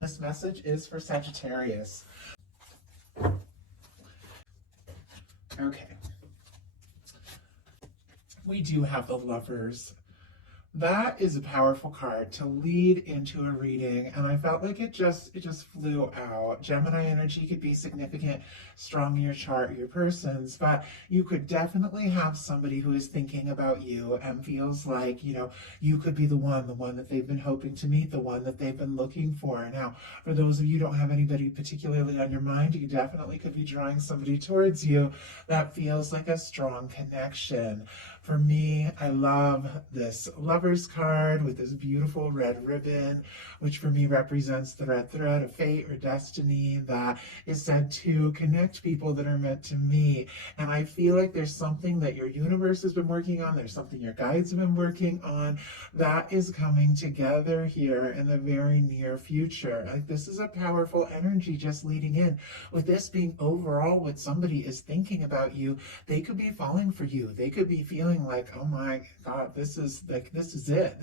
This message is for Sagittarius. Okay. We do have the Lovers. That is a powerful card to lead into a reading, and I felt like it just flew out. Gemini energy could be significant, strong in your chart, your persons, but you could definitely have somebody who is thinking about you and feels like, you could be the one that they've been hoping to meet, the one that they've been looking for. Now, for those of you who don't have anybody particularly on your mind, you definitely could be drawing somebody towards you that feels like a strong connection. For me, I love this Lovers card with this beautiful red ribbon, which for me represents the red thread of fate or destiny that is said to connect people that are meant to meet. And I feel like there's something that your universe has been working on, there's something your guides have been working on that is coming together here in the very near future. Like, this is a powerful energy just leading in. With this being overall what somebody is thinking about you, they could be falling for you. They could be feeling like, oh my God, this is it.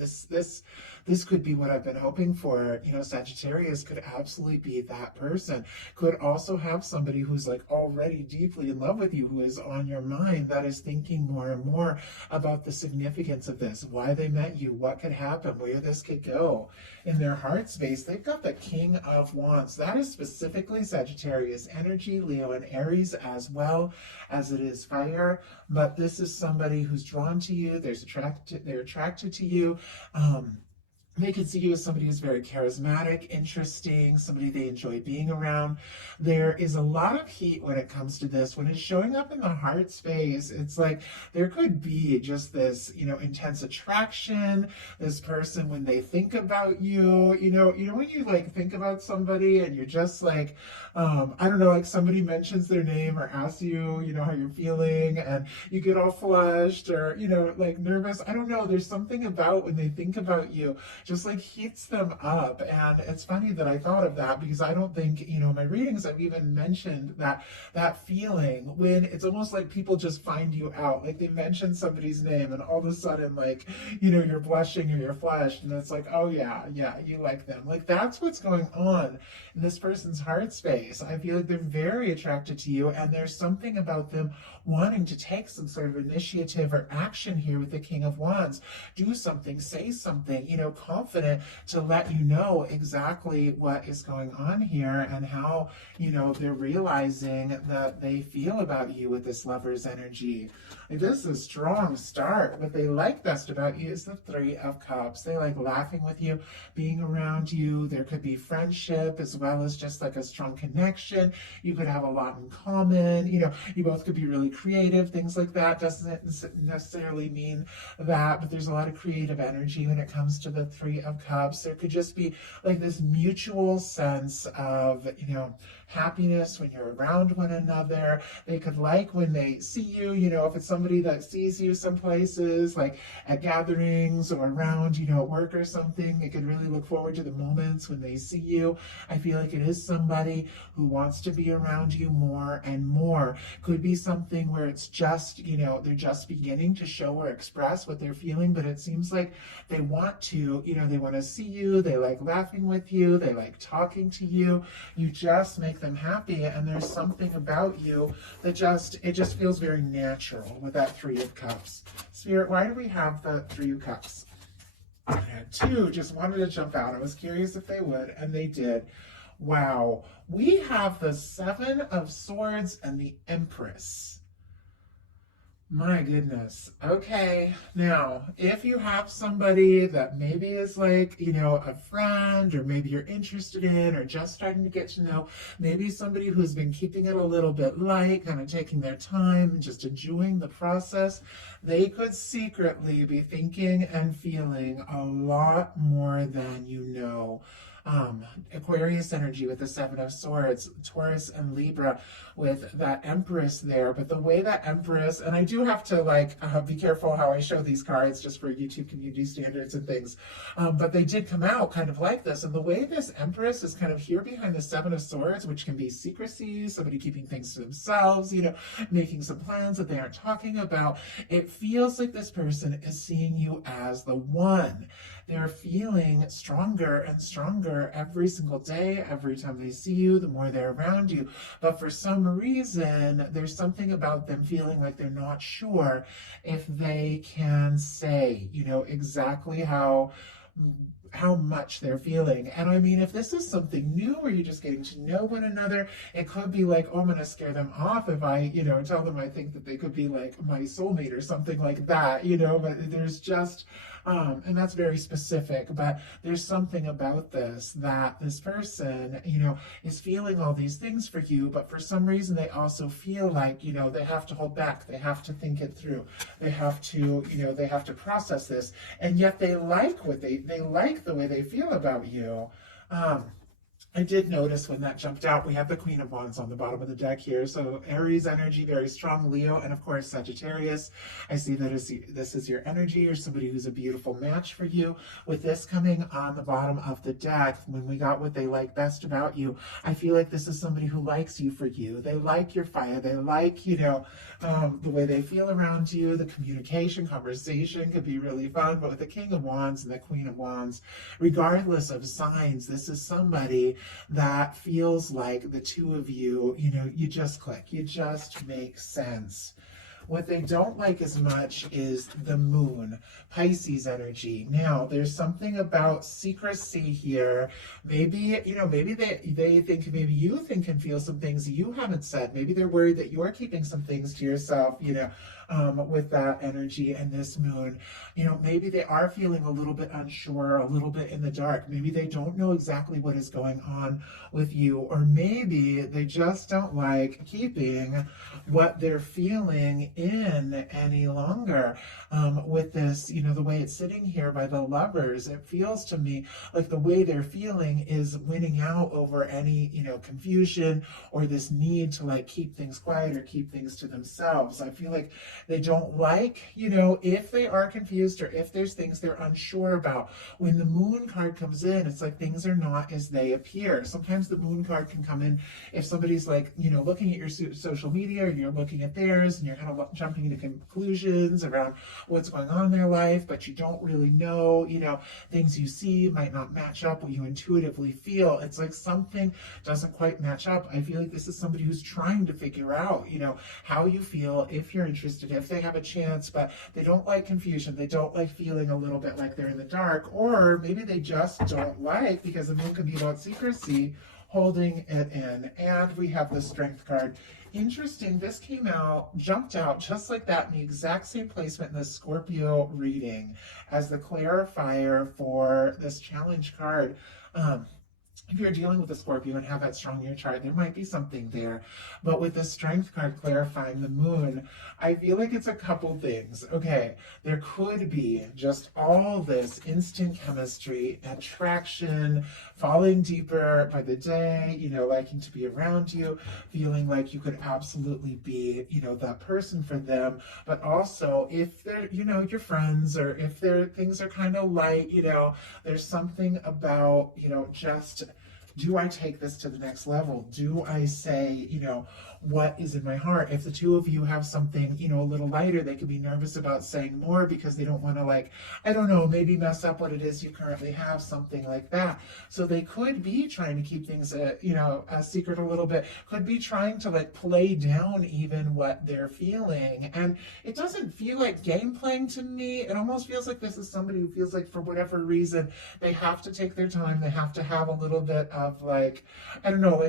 This could be what I've been hoping for. Sagittarius could absolutely be that person. Could also have somebody who's like already deeply in love with you, who is on your mind, that is thinking more and more about the significance of this, why they met you, what could happen, where this could go. In their heart space, they've got the King of Wands. That is specifically Sagittarius energy, Leo and Aries, as well as it is fire. But this is somebody who's drawn to you. They're attracted to you. They can see you as somebody who's very charismatic, interesting, somebody they enjoy being around. There is a lot of heat when it comes to this. When it's showing up in the heart space, it's like there could be just this, intense attraction. This person, when they think about you, when you like think about somebody and you're just like, I don't know, like somebody mentions their name or asks you, how you're feeling, and you get all flushed or, like nervous. I don't know. There's something about when they think about you, just like heats them up. And it's funny that I thought of that because I don't think, in my readings I've even mentioned that feeling when it's almost like people just find you out. Like they mention somebody's name and all of a sudden, like, you're blushing or you're flushed, and it's like, oh yeah, you like them. Like that's what's going on in this person's heart space. I feel like they're very attracted to you, and there's something about them wanting to take some sort of initiative or action here with the King of Wands. Do something, say something, confident to let you know exactly what is going on here and how, they're realizing that they feel about you with this Lover's energy. Like, this is a strong start. What they like best about you is the Three of Cups. They like laughing with you, being around you. There could be friendship as well as just like a strong connection. You could have a lot in common. You both could be really creative, things like that. Doesn't necessarily mean that, but there's a lot of creative energy when it comes to the Three of Cups. There could just be like this mutual sense of, happiness when you're around one another. They could like when they see you, if it's somebody that sees you some places, like at gatherings or around, at work or something, they could really look forward to the moments when they see you. I feel like it is somebody who wants to be around you more and more. Could be something where it's just, they're just beginning to show or express what they're feeling, but it seems like they want to, they want to see you, they like laughing with you, they like talking to you. You just make them happy, and there's something about you that just feels very natural with that Three of Cups. Spirit, why do we have the Three of Cups? I had two, just wanted to jump out. I was curious if they would, and they did. Wow. We have the Seven of Swords and the Empress. My goodness. Okay. Now, if you have somebody that maybe is like, a friend, or maybe you're interested in, or just starting to get to know, maybe somebody who's been keeping it a little bit light, kind of taking their time and just enjoying the process, they could secretly be thinking and feeling a lot more than you know. Aquarius energy with the Seven of Swords, Taurus and Libra with that Empress there. But the way that Empress, and I do have to be careful how I show these cards just for YouTube community standards and things, but they did come out kind of like this. And the way this Empress is kind of here behind the Seven of Swords, which can be secrecy, somebody keeping things to themselves, making some plans that they aren't talking about. It feels like this person is seeing you as the one. they're feeling stronger and stronger every single day. Every time they see you, the more they're around you. But for some reason, there's something about them feeling like they're not sure if they can say, exactly how much they're feeling. And I mean, if this is something new where you're just getting to know one another, it could be like, oh, I'm going to scare them off if I, tell them I think that they could be like my soulmate or something like that, but there's just, and that's very specific, but there's something about this that this person, is feeling all these things for you, but for some reason they also feel like, they have to hold back, they have to think it through, they have to, they have to process this, and yet they like what they like the way they feel about you. I did notice when that jumped out, we have the Queen of Wands on the bottom of the deck here. So Aries energy, very strong, Leo, and of course Sagittarius. I see that this is your energy or somebody who's a beautiful match for you. With this coming on the bottom of the deck, when we got what they like best about you, I feel like this is somebody who likes you for you. They like your fire. They like, the way they feel around you. The communication, conversation could be really fun. But with the King of Wands and the Queen of Wands, regardless of signs, this is somebody that feels like the two of you, you just click, you just make sense. What they don't like as much is the moon, Pisces energy. Now, there's something about secrecy here. Maybe, maybe they think, maybe you think and feel some things you haven't said. Maybe they're worried that you're keeping some things to yourself, with that energy and this moon. Maybe they are feeling a little bit unsure, a little bit in the dark. Maybe they don't know exactly what is going on with you, or maybe they just don't like keeping what they're feeling in any longer. With this, the way it's sitting here by the Lovers, it feels to me like the way they're feeling is winning out over any, confusion or this need to like keep things quiet or keep things to themselves. I feel like they don't like, if they are confused or if there's things they're unsure about. When the Moon card comes in, it's like things are not as they appear. Sometimes the Moon card can come in if somebody's like, looking at your social media or you're looking at theirs and you're kind of jumping into conclusions around what's going on in their life, but you don't really know, things you see might not match up what you intuitively feel. It's like something doesn't quite match up. I feel like this is somebody who's trying to figure out, how you feel, if you're interested, if they have a chance, but they don't like confusion. They don't like feeling a little bit like they're in the dark, or maybe they just don't like, because the moon can be about secrecy, holding it in. And we have the Strength card. Interesting, this jumped out just like that in the exact same placement in the Scorpio reading as the clarifier for this challenge card. If you're dealing with a Scorpio and have that strong in your chart, there might be something there. But with the Strength card clarifying the moon, I feel like it's a couple things. Okay, there could be just all this instant chemistry, attraction, falling deeper by the day, liking to be around you, feeling like you could absolutely be, that person for them. But also, if they're, your friends, or if things are kind of light, there's something about, just, do I take this to the next level? Do I say, what is in my heart? If the two of you have something, a little lighter, they could be nervous about saying more because they don't want to maybe mess up what it is you currently have, something like that. So they could be trying to keep things, a secret a little bit, could be trying to play down even what they're feeling. And it doesn't feel like game playing to me. It almost feels like this is somebody who feels like for whatever reason, they have to take their time. They have to have a little bit of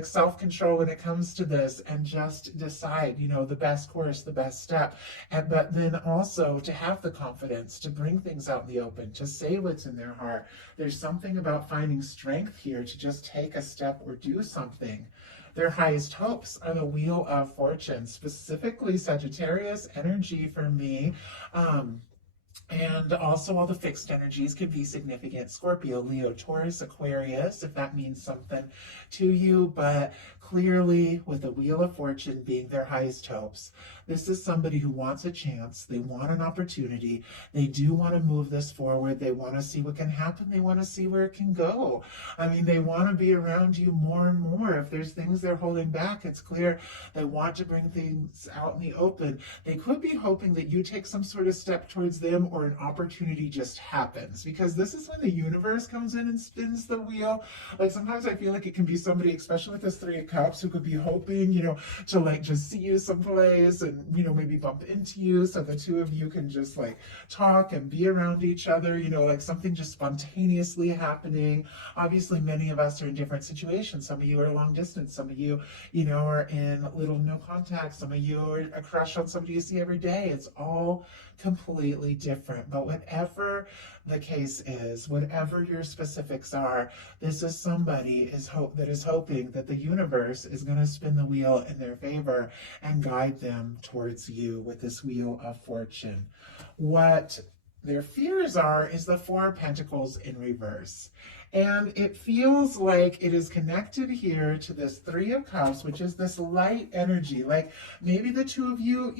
self-control when it comes to this, and just decide, the best course, the best step. But then also to have the confidence to bring things out in the open, to say what's in their heart. There's something about finding strength here to just take a step or do something. Their highest hopes are the Wheel of Fortune, specifically Sagittarius energy for me. And also all the fixed energies could be significant. Scorpio, Leo, Taurus, Aquarius, if that means something to you. But clearly, with the Wheel of Fortune being their highest hopes, this is somebody who wants a chance. They want an opportunity. They do want to move this forward. They want to see what can happen. They want to see where it can go. I mean, they want to be around you more and more. If there's things they're holding back, it's clear they want to bring things out in the open. They could be hoping that you take some sort of step towards them, or an opportunity just happens, because this is when the universe comes in and spins the wheel. Like sometimes I feel like it can be somebody, especially with this Three of Cups, who could be hoping, to like just see you someplace and, maybe bump into you so the two of you can just like talk and be around each other, like something just spontaneously happening. Obviously, many of us are in different situations. Some of you are long distance. Some of you, are in little no contact. Some of you are a crush on somebody you see every day. It's all completely different. But whatever the case is, whatever your specifics are, this is somebody that is hoping that the universe is going to spin the wheel in their favor and guide them towards you with this wheel of fortune. What their fears are is the Four of Pentacles in reverse. And it feels like it is connected here to this Three of Cups, which is this light energy. Like maybe the two of you,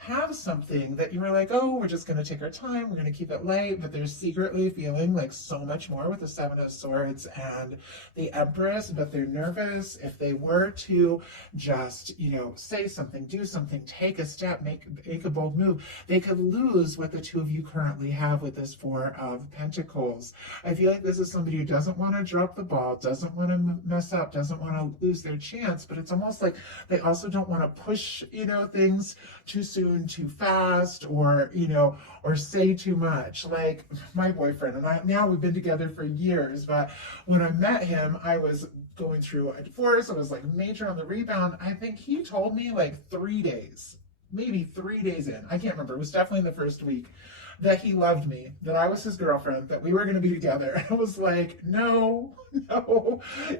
have something that you were like, oh, we're just going to take our time. We're going to keep it light. But they're secretly feeling like so much more with the Seven of Swords and the Empress. But they're nervous. If they were to just, say something, do something, take a step, make a bold move, they could lose what the two of you currently have with this Four of Pentacles. I feel like this is somebody who doesn't want to drop the ball, doesn't want to mess up, doesn't want to lose their chance, but it's almost like they also don't want to push, things too soon, too fast, or, or say too much. Like my boyfriend and I, now we've been together for years, but when I met him, I was going through a divorce. I was like major on the rebound. I think he told me like 3 days, maybe 3 days in, I can't remember. It was definitely in the first week, that he loved me, that I was his girlfriend, that we were going to be together. I was like, no,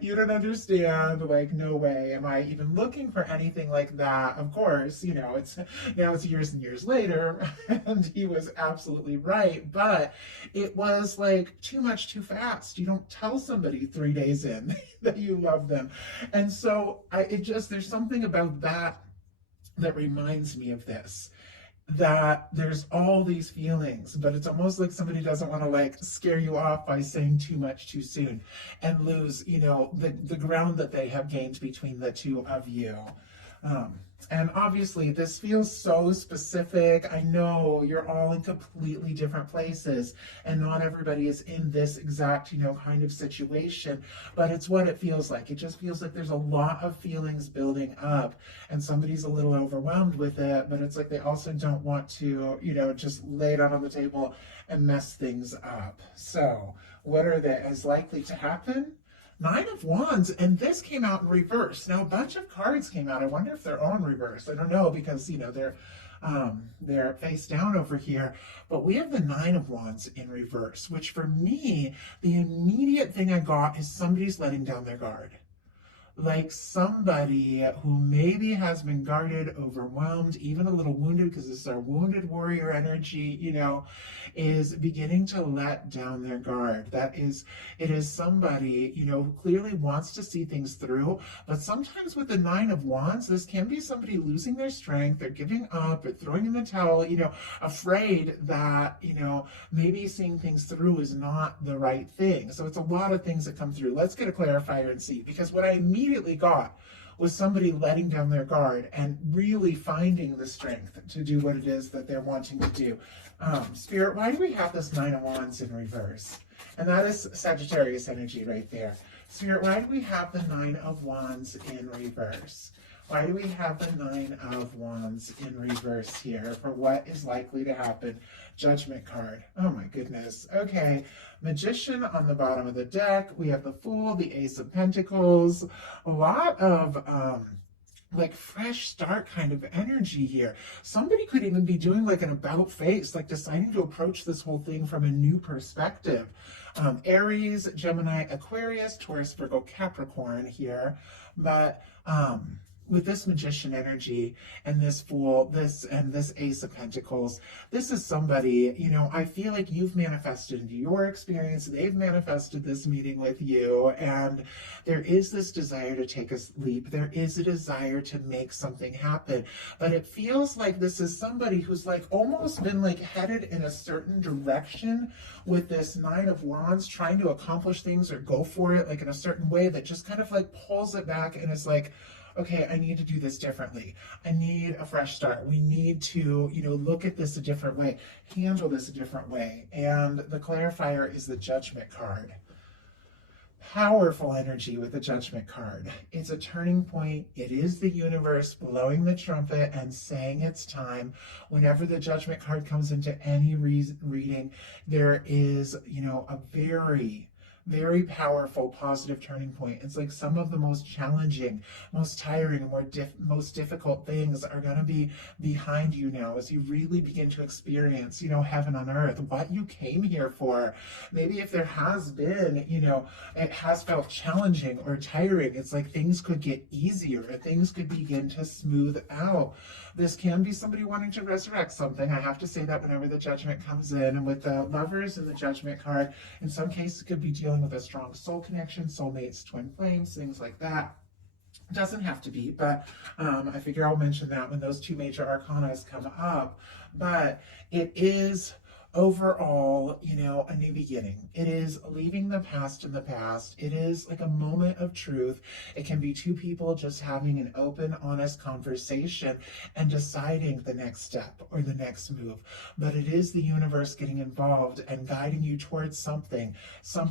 you don't understand. Like, no way am I even looking for anything like that. Of course, it's years and years later, and he was absolutely right. But it was like too much too fast. You don't tell somebody 3 days in that you love them. And so there's something about that reminds me of this, that there's all these feelings, but it's almost like somebody doesn't want to like scare you off by saying too much too soon and lose, the ground that they have gained between the two of you. And obviously this feels so specific. I know you're all in completely different places and not everybody is in this exact, kind of situation, but it's what it feels like. It just feels like there's a lot of feelings building up and somebody's a little overwhelmed with it, but it's like they also don't want to, just lay it out on the table and mess things up. So what is likely to happen? Nine of Wands, and this came out in reverse. Now a bunch of cards came out. I wonder if they're all in reverse. I don't know, because they're face down over here. But we have the Nine of Wands in reverse, which for me, the immediate thing I got is somebody's letting down their guard. Like somebody who maybe has been guarded, overwhelmed, even a little wounded, because this is our wounded warrior energy, is beginning to let down their guard. It is somebody, who clearly wants to see things through, but sometimes with the Nine of Wands, this can be somebody losing their strength, they're giving up, they're throwing in the towel, afraid that, maybe seeing things through is not the right thing. So it's a lot of things that come through. Let's get a clarifier and see, because what I immediately got was somebody letting down their guard and really finding the strength to do what it is that they're wanting to do. Spirit, why do we have this Nine of Wands in reverse? And that is Sagittarius energy right there. Spirit, why do we have the Nine of Wands in reverse? Why do we have the Nine of Wands in reverse here for what is likely to happen? Judgment card. Oh my goodness. Okay. Magician on the bottom of the deck. We have the Fool, the Ace of Pentacles. A lot of like fresh start kind of energy here. Somebody could even be doing like an about face, like deciding to approach this whole thing from a new perspective. Aries, Gemini, Aquarius, Taurus, Virgo, Capricorn here. But with this Magician energy and this Fool, this Ace of Pentacles, this is somebody, I feel like you've manifested into your experience, they've manifested this meeting with you, and there is this desire to take a leap, there is a desire to make something happen, but it feels like this is somebody who's like almost been like headed in a certain direction with this Nine of Wands, trying to accomplish things or go for it like in a certain way that just kind of like pulls it back and is like, okay, I need to do this differently. I need a fresh start. We need to, look at this a different way, handle this a different way. And the clarifier is the Judgment card. Powerful energy with the Judgment card. It's a turning point. It is the universe blowing the trumpet and saying it's time. Whenever the Judgment card comes into any reading, there is, a very powerful positive turning point. It's like some of the most challenging, most tiring, most difficult things are going to be behind you now as you really begin to experience, heaven on earth, what you came here for. Maybe if there has been, it has felt challenging or tiring, it's like things could get easier, or things could begin to smooth out. This can be somebody wanting to resurrect something. I have to say that whenever the Judgment comes in, and with the Lovers and the Judgment card, in some cases it could be dealing with a strong soul connection, soulmates, twin flames, things like that. It doesn't have to be, but I figure I'll mention that when those two major arcana come up. But it is overall, a new beginning. It is leaving the past in the past. It is like a moment of truth. It can be two people just having an open, honest conversation and deciding the next step or the next move. But it is the universe getting involved and guiding you towards something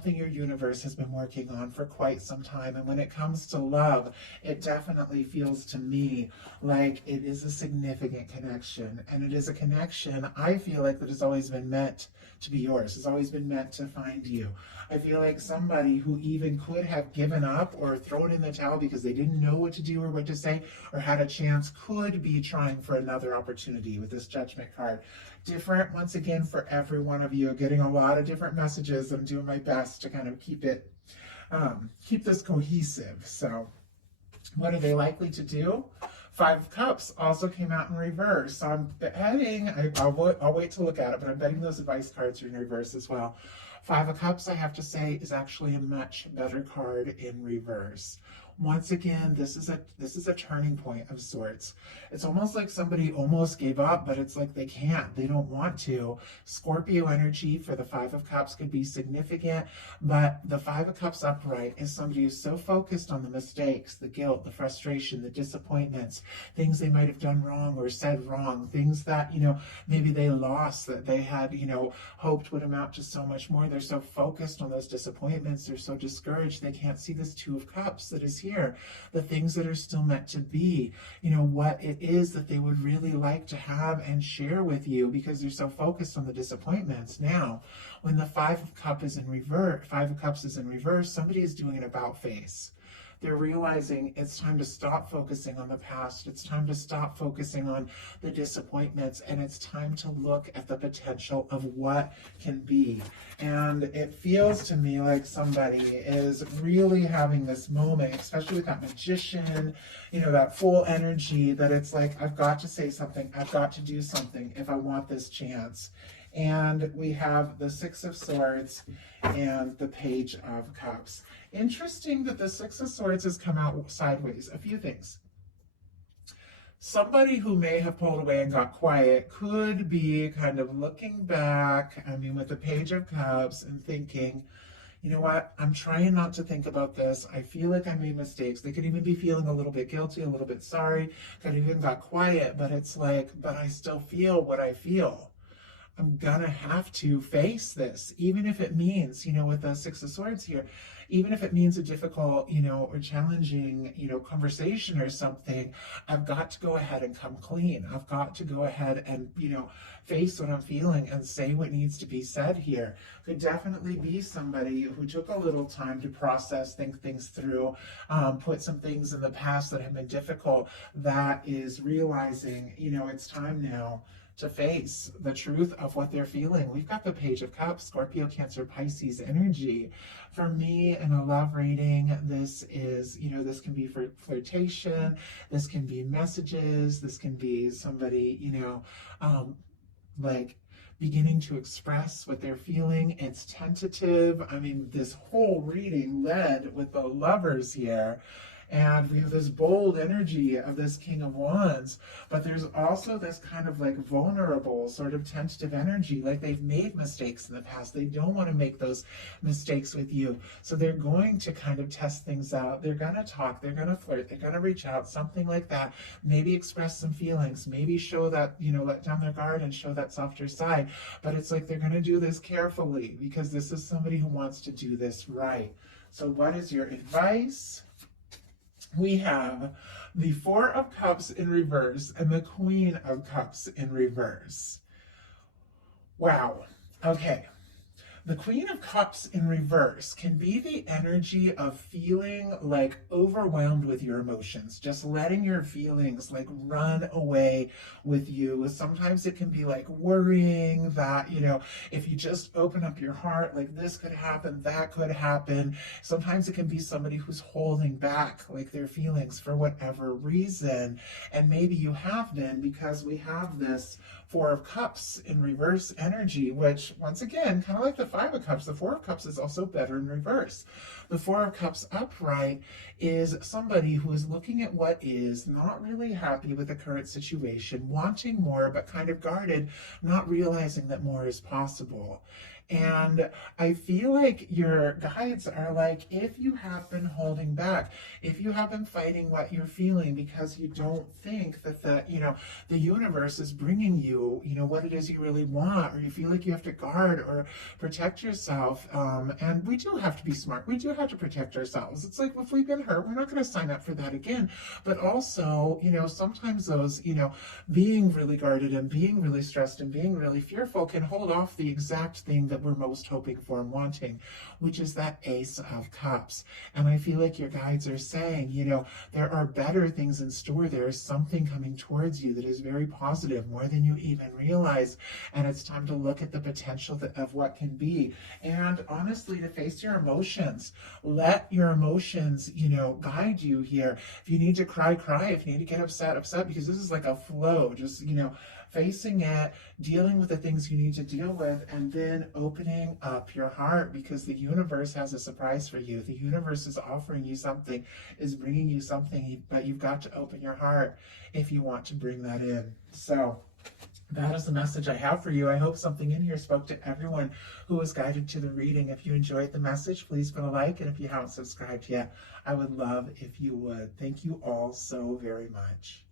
your universe has been working on for quite some time. And when it comes to love, it definitely feels to me like it is a significant connection. And it is a connection, I feel like, that has always been meant to be yours, has always been meant to find you. I feel like somebody who even could have given up or thrown in the towel because they didn't know what to do or what to say or had a chance could be trying for another opportunity with this Judgment card. Different, once again, for every one of you. Getting a lot of different messages. I'm doing my best to kind of keep this cohesive. So what are they likely to do? Five of Cups also came out in reverse. So I'm betting, I'll wait to look at it, but I'm betting those advice cards are in reverse as well. Five of Cups, I have to say, is actually a much better card in reverse. Once again, this is a turning point of sorts. It's almost like somebody almost gave up, but it's like they can't, they don't want to. Scorpio energy for the Five of Cups could be significant, but the Five of Cups upright is somebody who's so focused on the mistakes, the guilt, the frustration, the disappointments, things they might have done wrong or said wrong, things that, maybe they lost that they had, hoped would amount to so much more. They're so focused on those disappointments, they're so discouraged, they can't see this Two of Cups that is here, the things that are still meant to be, what it is that they would really like to have and share with you, because they're so focused on the disappointments. Now, when the Five of Cups is in reverse, somebody is doing an about face. They're realizing it's time to stop focusing on the past. It's time to stop focusing on the disappointments, and it's time to look at the potential of what can be. And it feels to me like somebody is really having this moment, especially with that Magician, that full energy, that it's like, I've got to say something. I've got to do something if I want this chance. And we have the Six of Swords and the Page of Cups. Interesting that the Six of Swords has come out sideways. A few things. Somebody who may have pulled away and got quiet could be kind of looking back, with the Page of Cups, and thinking, you know what, I'm trying not to think about this. I feel like I made mistakes. They could even be feeling a little bit guilty, a little bit sorry, could have even got quiet, but it's like, but I still feel what I feel. I'm gonna have to face this, even if it means, with the Six of Swords here, even if it means a difficult, or challenging, conversation or something, I've got to go ahead and come clean. I've got to go ahead and, face what I'm feeling and say what needs to be said here. Could definitely be somebody who took a little time to process, think things through, put some things in the past that have been difficult, that is realizing, it's time now to face the truth of what they're feeling. We've got the Page of Cups, Scorpio, Cancer, Pisces energy. For me, in a love reading, this is, this can be for flirtation, this can be messages, this can be somebody, like beginning to express what they're feeling. It's tentative. This whole reading led with the Lovers here. And we have this bold energy of this King of Wands, but there's also this kind of like vulnerable, sort of tentative energy, like they've made mistakes in the past. They don't want to make those mistakes with you. So they're going to kind of test things out. They're going to talk, they're going to flirt, they're going to reach out, something like that. Maybe express some feelings, maybe show that, let down their guard and show that softer side. But it's like they're going to do this carefully because this is somebody who wants to do this right. So what is your advice? We have the Four of Cups in reverse and the Queen of Cups in reverse. Wow. Okay. The Queen of Cups in reverse can be the energy of feeling like overwhelmed with your emotions, just letting your feelings like run away with you. Sometimes it can be like worrying that, if you just open up your heart, like this could happen, that could happen. Sometimes it can be somebody who's holding back like their feelings for whatever reason. And maybe you have been, because we have this Four of Cups in reverse energy, which once again, kind of like the Five of Cups, the Four of Cups is also better in reverse. The Four of Cups upright is somebody who is looking at what is, not really happy with the current situation, wanting more, but kind of guarded, not realizing that more is possible. And I feel like your guides are like, if you have been holding back, if you have been fighting what you're feeling because you don't think that the universe is bringing you, what it is you really want, or you feel like you have to guard or protect yourself. And we do have to be smart. We do have to protect ourselves. It's like, if we've been hurt, we're not going to sign up for that again. But also, sometimes those, being really guarded and being really stressed and being really fearful can hold off the exact thing that we're most hoping for and wanting, which is that Ace of Cups. And I feel like your guides are saying, there are better things in store. There is something coming towards you that is very positive, more than you even realize. And it's time to look at the potential of what can be. And honestly, to face your emotions. Let your emotions, guide you here. If you need to cry, cry. If you need to get upset, upset, because this is like a flow. Just, facing it, dealing with the things you need to deal with, and then opening up your heart, because the universe has a surprise for you. The universe is offering you something, is bringing you something, but you've got to open your heart if you want to bring that in. So that is the message I have for you. I hope something in here spoke to everyone who was guided to the reading. If you enjoyed the message, please put a like, and if you haven't subscribed yet, I would love if you would. Thank you all so very much.